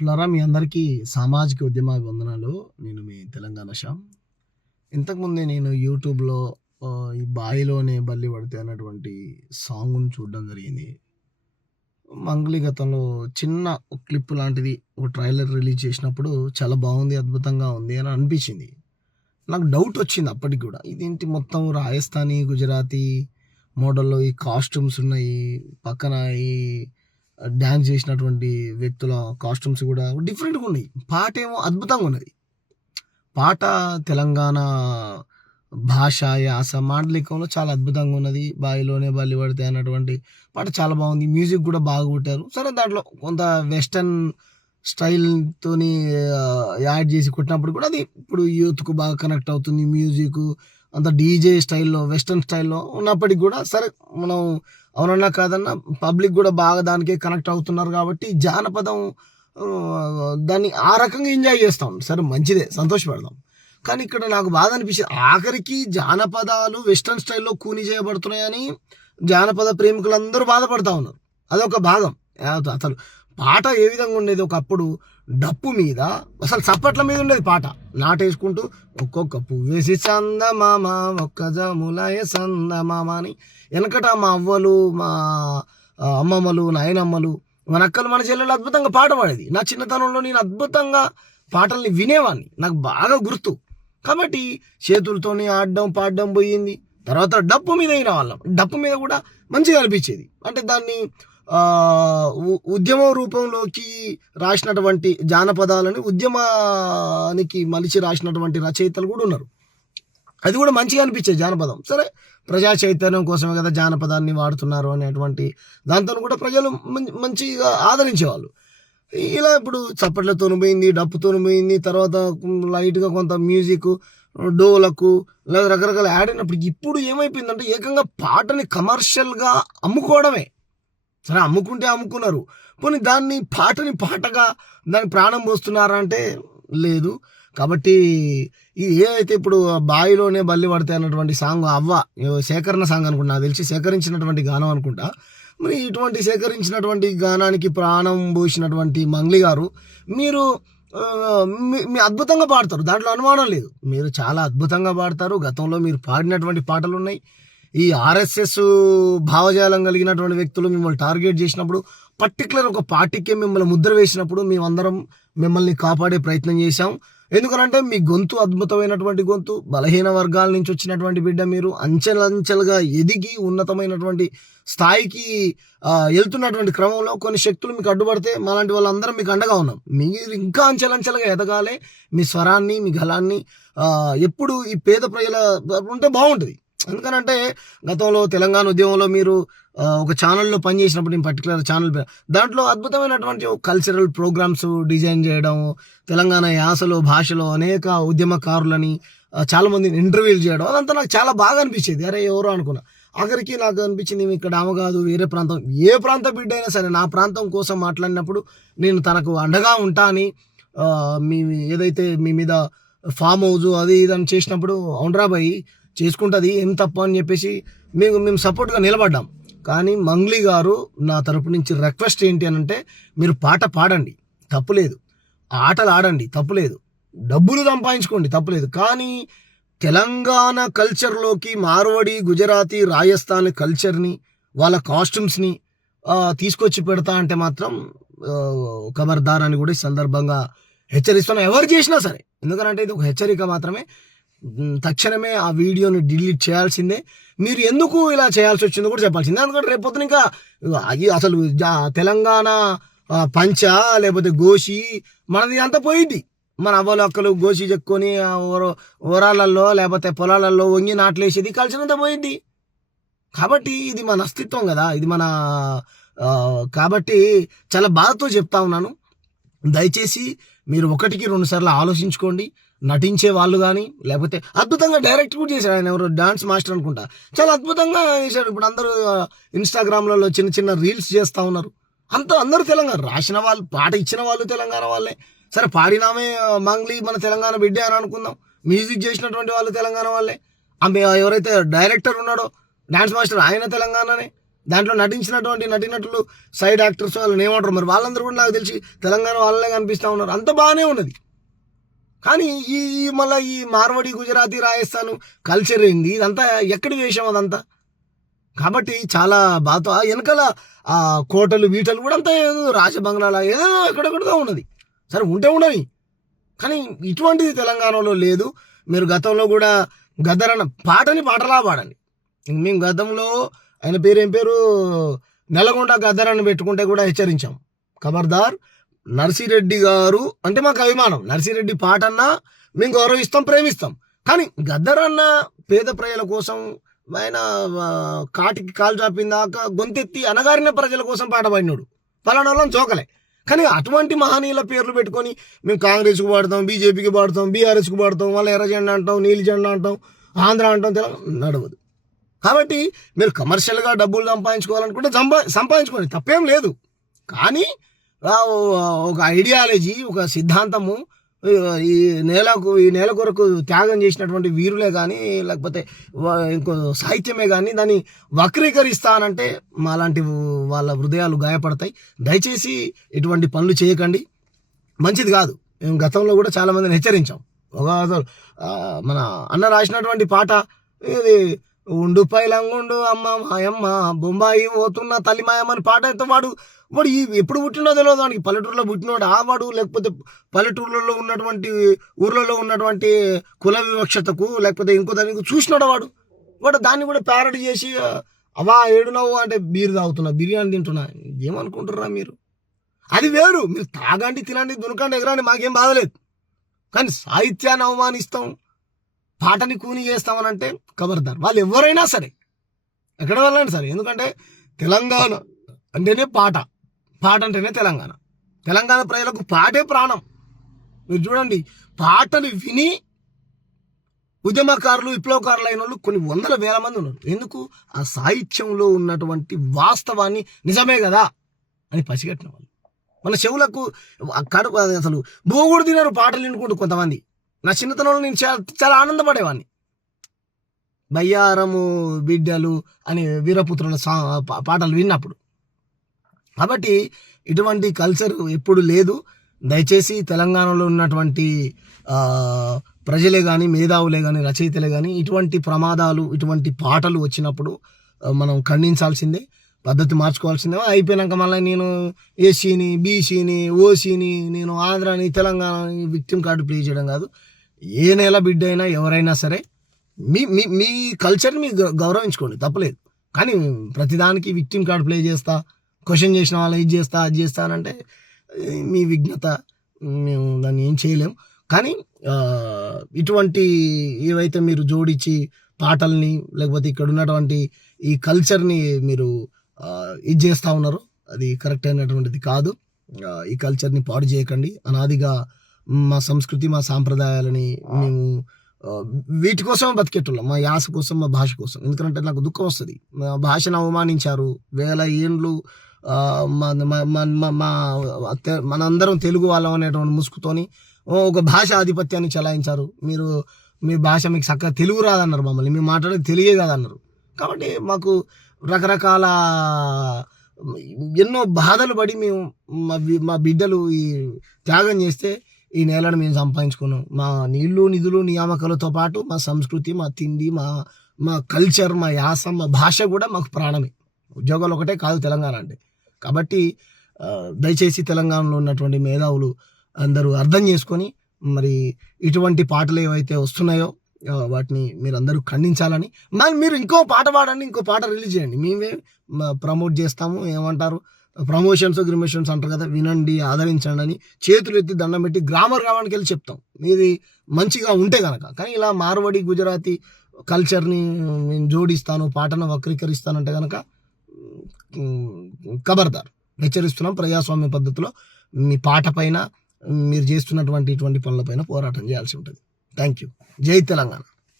మిత్రులారా, మీ అందరికీ సామాజిక ఉద్యమ వందనాలు. నేను మీ తెలంగాణ శ్యామ్. ఇంతకుముందే నేను యూట్యూబ్లో ఈ బాయిలోనే బల్లి పడితే అన్నటువంటి సాంగ్ను చూడడం జరిగింది. మంగ్లీ గతంలో చిన్న క్లిప్ లాంటిది ఒక ట్రైలర్ రిలీజ్ చేసినప్పుడు చాలా బాగుంది, అద్భుతంగా ఉంది అని అనిపించింది. నాకు డౌట్ వచ్చింది అప్పటికి కూడా, ఇదేంటి మొత్తం రాజస్థానీ గుజరాతీ మోడల్లో ఈ కాస్ట్యూమ్స్ ఉన్నాయి, పక్కన ఈ డ్యాన్స్ చేసినటువంటి వ్యక్తుల కాస్ట్యూమ్స్ కూడా డిఫరెంట్గా ఉన్నాయి, పాట ఏమో అద్భుతంగా ఉన్నది. పాట తెలంగాణ భాష యాస మాండలికంలో చాలా అద్భుతంగా ఉన్నది. బాయిలోనే బల్లి పడితే అన్నటువంటి పాట చాలా బాగుంది, మ్యూజిక్ కూడా బాగా కొట్టారు. సరే, దాంట్లో కొంత వెస్టర్న్ స్టైల్తోని యాడ్ చేసి కొట్టినప్పుడు కూడా అది ఇప్పుడు యూత్కు బాగా కనెక్ట్ అవుతుంది. మ్యూజిక్ అంత డీజే స్టైల్లో వెస్టర్న్ స్టైల్లో ఉన్నప్పటికి కూడా సరే, మనం అవునన్నా కాదన్నా పబ్లిక్ కూడా బాగా దానికే కనెక్ట్ అవుతున్నారు కాబట్టి జానపదం దాన్ని ఆ రకంగా ఎంజాయ్ చేస్తాం. సరే, మంచిదే, సంతోషపడదాం. కానీ ఇక్కడ నాకు బాధ అనిపించింది, ఆఖరికి జానపదాలు వెస్టర్న్ స్టైల్లో కూని చేయబడుతున్నాయని జానపద ప్రేమికులందరూ బాధపడతా ఉన్నారు. అదొక భాగం. అసలు పాట ఏ విధంగా ఉండేది, ఒకప్పుడు డప్పు మీద అసలు చప్పట్ల మీద ఉండేది పాట, నాటేసుకుంటూ ఒక్కొక్క పువ్వేసి సందమామ ఒక్క జములాయ సందమామ అని వెనకట మా అవ్వలు, మా అమ్మమ్మలు, నాయనమ్మలు, మన అక్కలు, మన చెల్లెలు అద్భుతంగా పాట పాడేది. నా చిన్నతనంలో నేను అద్భుతంగా పాటల్ని వినేవాడిని, నాకు బాగా గుర్తు. కాబట్టి చేతులతోని ఆడడం పాడడం పోయింది. తర్వాత డప్పు మీద అయిన వాళ్ళం, డప్పు మీద కూడా మంచిగా అనిపించేది. అంటే దాన్ని ఉద్యమ రూపంలోకి రాసినటువంటి జానపదాలని ఉద్యమానికి మలిచి రాసినటువంటి రచయితలు కూడా ఉన్నారు. అది కూడా మంచిగా అనిపించేది జానపదం. సరే, ప్రజా చైతన్యం కోసమే కదా జానపదాన్ని వాడుతున్నారు అనేటువంటి దాంతో కూడా ప్రజలు మంచిగా ఆదరించేవాళ్ళు. ఇలా ఇప్పుడు చప్పట్లతో పోయింది, డప్పుతో పోయింది, తర్వాత లైట్గా కొంత మ్యూజిక్, డోలకు లేదా రకరకాల యాడ్ అయినప్పుడు ఇప్పుడు ఏమైపోయిందంటే ఏకంగా పాటని కమర్షియల్గా అమ్ముకోవడమే. సరే, అమ్ముకుంటే అమ్ముకున్నారు, పోనీ దాన్ని పాటని పాటగా దాని ప్రాణం పోస్తున్నారా అంటే లేదు. కాబట్టి ఇది ఏదైతే ఇప్పుడు బాయిలోనే బల్లి పడతాయి అన్నటువంటి సాంగ్ అవ్వ సేకరణ సాంగ్ అనుకుంటా, నాకు తెలిసి సేకరించినటువంటి గానం అనుకుంటా. మరి ఇటువంటి సేకరించినటువంటి గానానికి ప్రాణం పోసినటువంటి మంగ్లీ గారు, మీరు మీ అద్భుతంగా పాడతారు, దాంట్లో అనుమానం లేదు. మీరు చాలా అద్భుతంగా పాడతారు. గతంలో మీరు పాడినటువంటి పాటలు ఉన్నాయి. ఈ ఆర్ఎస్ఎస్ భావజాలం కలిగినటువంటి వ్యక్తులు మిమ్మల్ని టార్గెట్ చేసినప్పుడు, పర్టికులర్ ఒక పార్టీకే మిమ్మల్ని ముద్ర వేసినప్పుడు మేమందరం మిమ్మల్ని కాపాడే ప్రయత్నం చేశాం. ఎందుకనంటే మీ గొంతు అద్భుతమైనటువంటి గొంతు, బలహీన వర్గాల నుంచి వచ్చినటువంటి బిడ్డ, మీరు అంచెలంచెలుగా ఎదిగి ఉన్నతమైనటువంటి స్థాయికి వెళ్తున్నటువంటి క్రమంలో కొన్ని శక్తులు మీకు అడ్డుపడితే మాలాంటి వాళ్ళందరం మీకు అండగా ఉన్నాం. మీరు ఇంకా అంచెలంచెలుగా ఎదగాలి. మీ స్వరాన్ని, మీ గలాన్ని ఎప్పుడు ఈ పేద ప్రజల ఉంటే బాగుంటుంది. ఎందుకనంటే గతంలో తెలంగాణ ఉద్యమంలో మీరు ఒక ఛానల్లో పనిచేసినప్పుడు, నేను పర్టికులర్ ఛానల్ దాంట్లో అద్భుతమైనటువంటి కల్చరల్ ప్రోగ్రామ్స్ డిజైన్ చేయడం, తెలంగాణ యాసలో భాషలో అనేక ఉద్యమకారులని చాలామందిని ఇంటర్వ్యూలు చేయడం, అదంతా నాకు చాలా బాగా అనిపించేది. అరే ఎవరో అనుకున్నా, ఆఖరికి నాకు అనిపించింది ఇక్కడ ఆమె కాదు, వేరే ప్రాంతం, ఏ ప్రాంత బిడ్డ అయినా సరే నా ప్రాంతం కోసం మాట్లాడినప్పుడు నేను తనకు అండగా ఉంటా అని మీ ఏదైతే మీ మీద ఫామ్ హౌస్ అది ఇదని చేసినప్పుడు అవునరా భయ్ చేసుకుంటుంది, ఏం తప్ప అని చెప్పేసి మేము సపోర్ట్గా నిలబడ్డాం. కానీ మంగ్లీ గారు నా తరపు నుంచి రిక్వెస్ట్ ఏంటి అని అంటే, మీరు పాట పాడండి తప్పులేదు, ఆటలు ఆడండి తప్పులేదు, డబ్బులు సంపాదించుకోండి తప్పులేదు, కానీ తెలంగాణ కల్చర్లోకి మార్వడి, గుజరాతీ, రాజస్థాన్ కల్చర్ని, వాళ్ళ కాస్ట్యూమ్స్ని తీసుకొచ్చి పెడతా అంటే మాత్రం ఖబర్దార్ అని కూడా ఈ సందర్భంగా హెచ్చరిస్తున్నాం, ఎవరు చేసినా సరే. ఎందుకంటే ఇది ఒక హెచ్చరిక మాత్రమే. తక్షణమే ఆ వీడియోని డిలీట్ చేయాల్సిందే. మీరు ఎందుకు ఇలా చేయాల్సి వచ్చిందో కూడా చెప్పాల్సిందే. ఎందుకంటే రేపొద్దున ఇంకా అసలు తెలంగాణ పంచ లేకపోతే గోషి మనది అంతా పోయింది. మన అవ్వలు అక్కలు గోషి చెక్కుని ఓరాలల్లో లేకపోతే పొలాలలో వంగి నాట్లేసేది కలిసినంత పోయింది. కాబట్టి ఇది మన అస్తిత్వం కదా, ఇది మన కాబట్టి చాలా బాధతో చెప్తా ఉన్నాను. దయచేసి మీరు 1-2 సార్లు ఆలోచించుకోండి. నటించే వాళ్ళు కానీ లేకపోతే అద్భుతంగా డైరెక్ట్ కూడా చేశాడు ఆయన, ఎవరు డాన్స్ మాస్టర్ అనుకుంటా, చాలా అద్భుతంగా చేశాడు. ఇప్పుడు అందరూ ఇన్స్టాగ్రామ్లలో చిన్న చిన్న రీల్స్ చేస్తూ ఉన్నారు. అందరూ తెలంగాణ రాసిన వాళ్ళు, పాట ఇచ్చిన వాళ్ళు తెలంగాణ వాళ్ళే. సరే, పాడినామే మంగ్లీ మన తెలంగాణ బిడ్డే అని అనుకుందాం, మ్యూజిక్ చేసినటువంటి వాళ్ళు తెలంగాణ వాళ్ళే. ఆమె ఎవరైతే డైరెక్టర్ ఉన్నాడో డాన్స్ మాస్టర్ ఆయన తెలంగాణనే. దాంట్లో నటించినటువంటి నటినటులు సైడ్ యాక్టర్స్ వాళ్ళని ఏమంటారు మరి, వాళ్ళందరూ కూడా నాకు తెలిసి తెలంగాణ వాళ్ళనే కనిపిస్తూ ఉన్నారు. అంత బాగానే ఉన్నది. కానీ మళ్ళీ ఈ మార్వాడి, గుజరాతీ, రాజస్థాన్ కల్చర్ ఏంది, ఇదంతా ఎక్కడి వేషం అదంతా. కాబట్టి చాలా బాగా వెనకాల ఆ కోటలు వీటలు కూడా అంతా ఏదో రాజబంగ్లాల ఏదో ఎక్కడెక్కడో ఉన్నది. సరే ఉంటే ఉండని, కానీ ఇటువంటిది తెలంగాణలో లేదు. మీరు గతంలో కూడా గద్దరన్న పాటలా పాడండి. మేము గతంలో ఆయన ఏం పేరు నెలకొండ గద్దరన్న పెట్టుకుంటే కూడా హెచ్చరించాం. ఖబర్దార్, నర్సిరెడ్డి గారు అంటే మాకు అభిమానం. నర్సిరెడ్డి పాట అన్నా మేము గౌరవిస్తాం, ప్రేమిస్తాం. కానీ గద్దరన్న పేద ప్రజల కోసం ఆయన కాటికి కాలు చాపిందాకా గొంతెత్తి అనగారిన ప్రజల కోసం పాట పాడినాడు. పలానా వాళ్ళని జోకలే. కానీ అటువంటి మహనీయుల పేర్లు పెట్టుకొని మేము కాంగ్రెస్కు పాడతాం, బీజేపీకి పాడతాం, బీఆర్ఎస్కి పాడతాం, వాళ్ళ ఎర్ర జెండా అంటాం, నీలి జెండా అంటాం, ఆంధ్ర అంటాం, తెలంగాణ నడవదు. కాబట్టి మీరు కమర్షియల్గా డబ్బులు సంపాదించుకోవాలనుకుంటే సంపాదించుకోండి, తప్పేం లేదు. కానీ ఒక ఐడియాలజీ, ఒక సిద్ధాంతము, ఈ నేల కొరకు త్యాగం చేసినటువంటి వీరులే కానీ లేకపోతే ఇంకో సాహిత్యమే కానీ దాన్ని వక్రీకరిస్తానంటే మాలాంటి వాళ్ళ హృదయాలు గాయపడతాయి. దయచేసి ఇటువంటి పనులు చేయకండి, మంచిది కాదు. మేము గతంలో కూడా చాలామందిని హెచ్చరించాం. మన అన్న రాసినటువంటి పాట ఇది ఉండు పైలంగుండు అమ్మ మాయమ్మ బొంబాయి పోతున్న తల్లి మాయమ్మ పాట అయితే వాడు ఎప్పుడు పుట్టినో తెలియదు. వాడికి పల్లెటూరులో పుట్టినోడు వాడు, లేకపోతే పల్లెటూర్లలో ఉన్నటువంటి ఊర్లలో ఉన్నటువంటి కుల వివక్షతకు లేకపోతే ఇంకో దానికి చూసినాడు వాడు దాన్ని కూడా ప్యారడీ చేసి అవా ఏడునవ్వు అంటే బీరు తాగుతున్నా, బిర్యానీ తింటున్నా, ఏమనుకుంటుర్రా మీరు? అది వేరు. మీరు తాగండి, తినండి, దునకండి, ఎగరండి, మాకేం బాధలేదు. కానీ సాహిత్యాన్ని అవమానిస్తాం, పాటని కూని చేస్తామనంటే ఖబర్దార్. వాళ్ళు ఎవరైనా సరే, ఎక్కడ వెళ్ళండి సరే. ఎందుకంటే తెలంగాణ అంటేనే పాట అంటేనే తెలంగాణ ప్రజలకు పాటే ప్రాణం. మీరు చూడండి, పాటని విని ఉద్యమకారులు, విప్లవకారులు అయిన వాళ్ళు కొన్ని వందల వేల మంది ఉన్నారు. ఎందుకు? ఆ సాహిత్యంలో ఉన్నటువంటి వాస్తవాన్ని నిజమే కదా అని పసిగట్టిన వాళ్ళు. మన చెవులకు అసలు బోగుడు తినారు పాటలు వినుకుంటూ కొంతమంది. నా చిన్నతనంలో నేను చాలా ఆనందపడేవాడిని. బయ్యారము బిడ్డలు అని వీరపుత్రుల పాటలు విన్నప్పుడు. కాబట్టి ఇటువంటి కల్చర్ ఎప్పుడు లేదు. దయచేసి తెలంగాణలో ఉన్నటువంటి ప్రజలే కానీ, మేధావులే కానీ, రచయితలే కానీ ఇటువంటి ప్రమాదాలు, ఇటువంటి పాటలు వచ్చినప్పుడు మనం ఖండించాల్సిందే, పద్ధతి మార్చుకోవాల్సిందే. అయిపోయినాక మళ్ళీ నేను ఎస్సీని, బీసీని, ఓసీని, నేను ఆంధ్రాని, తెలంగాణని విక్టిమ్ కార్డు ప్లే చేయడం కాదు. ఏ నెల బిడ్డ అయినా ఎవరైనా సరే మీ కల్చర్ని మీరు గౌరవించుకోండి, తప్పలేదు. కానీ ప్రతిదానికి విక్టిమ్ కార్డు ప్లే చేస్తా, క్వశ్చన్ చేసిన వాళ్ళని ఇది చేస్తా, అది చేస్తా అని అంటే మీ విఘ్నత, మేము దాన్ని ఏం చేయలేము. కానీ ఇటువంటి ఏవైతే మీరు జోడించి పాటల్ని లేకపోతే ఇక్కడ ఉన్నటువంటి ఈ కల్చర్ని మీరు ఇది చేస్తూ ఉన్నారో అది కరెక్ట్ అయినటువంటిది కాదు. ఈ కల్చర్ని పాడు చేయకండి. అనాదిగా మా సంస్కృతి, మా సాంప్రదాయాలని మేము వీటి కోసం బతికేట్టున్నాం, మా యాస కోసం, మా భాష కోసం. ఎందుకంటే నాకు దుఃఖం వస్తుంది, మా భాషను అవమానించారు. వేల ఏండ్లు మనందరం తెలుగు వాళ్ళం అనేటువంటి ముసుగుతోని ఒక భాష ఆధిపత్యాన్ని చలాయించారు. మీరు మీ భాష మీకు చక్కగా తెలుగు రాదన్నారు, మమ్మల్ని మేము మాట్లాడేది తెలియే కాదన్నారు. కాబట్టి మాకు రకరకాల ఎన్నో బాధలు పడి మేము మా బిడ్డలు ఈ త్యాగం చేస్తే ఈ నేలను మేము సంపాదించుకున్నాం. మా నీళ్లు, నిధులు, నియామకాలతో పాటు మా సంస్కృతి, మా తిండి, మా కల్చర్, మా యాస, మా భాష కూడా మాకు ప్రాణమే. ఉద్యోగాలు ఒకటే కాదు తెలంగాణ అంటే. కాబట్టి దయచేసి తెలంగాణలో ఉన్నటువంటి మేధావులు అందరూ అర్థం చేసుకొని మరి ఇటువంటి పాటలు ఏవైతే వస్తున్నాయో వాటిని మీరు అందరూ ఖండించాలని. మీరు ఇంకో పాట పాడండి, ఇంకో పాట రిలీజ్ చేయండి, మేమే ప్రమోట్ చేస్తాము. ఏమంటారు, ప్రమోషన్స్ అంటారు కదా, వినండి, ఆదరించండి అని చేతులు ఎత్తి దండం పెట్టి గ్రామర్ గ్రామానికి వెళ్ళి చెప్తాం మీది మంచిగా ఉంటే కనుక. కానీ ఇలా మార్వాడి, గుజరాతీ కల్చర్ని నేను జోడిస్తాను, పాటను వక్రీకరిస్తానంటే కనుక ఖబర్దార్, హెచ్చరిస్తున్నాం. ప్రజాస్వామ్య పద్ధతిలో మీ పాట పైన, మీరు చేస్తున్నటువంటి ఇటువంటి పనులపైన పోరాటం చేయాల్సి ఉంటుంది. Thank you. జై తెలంగాణ.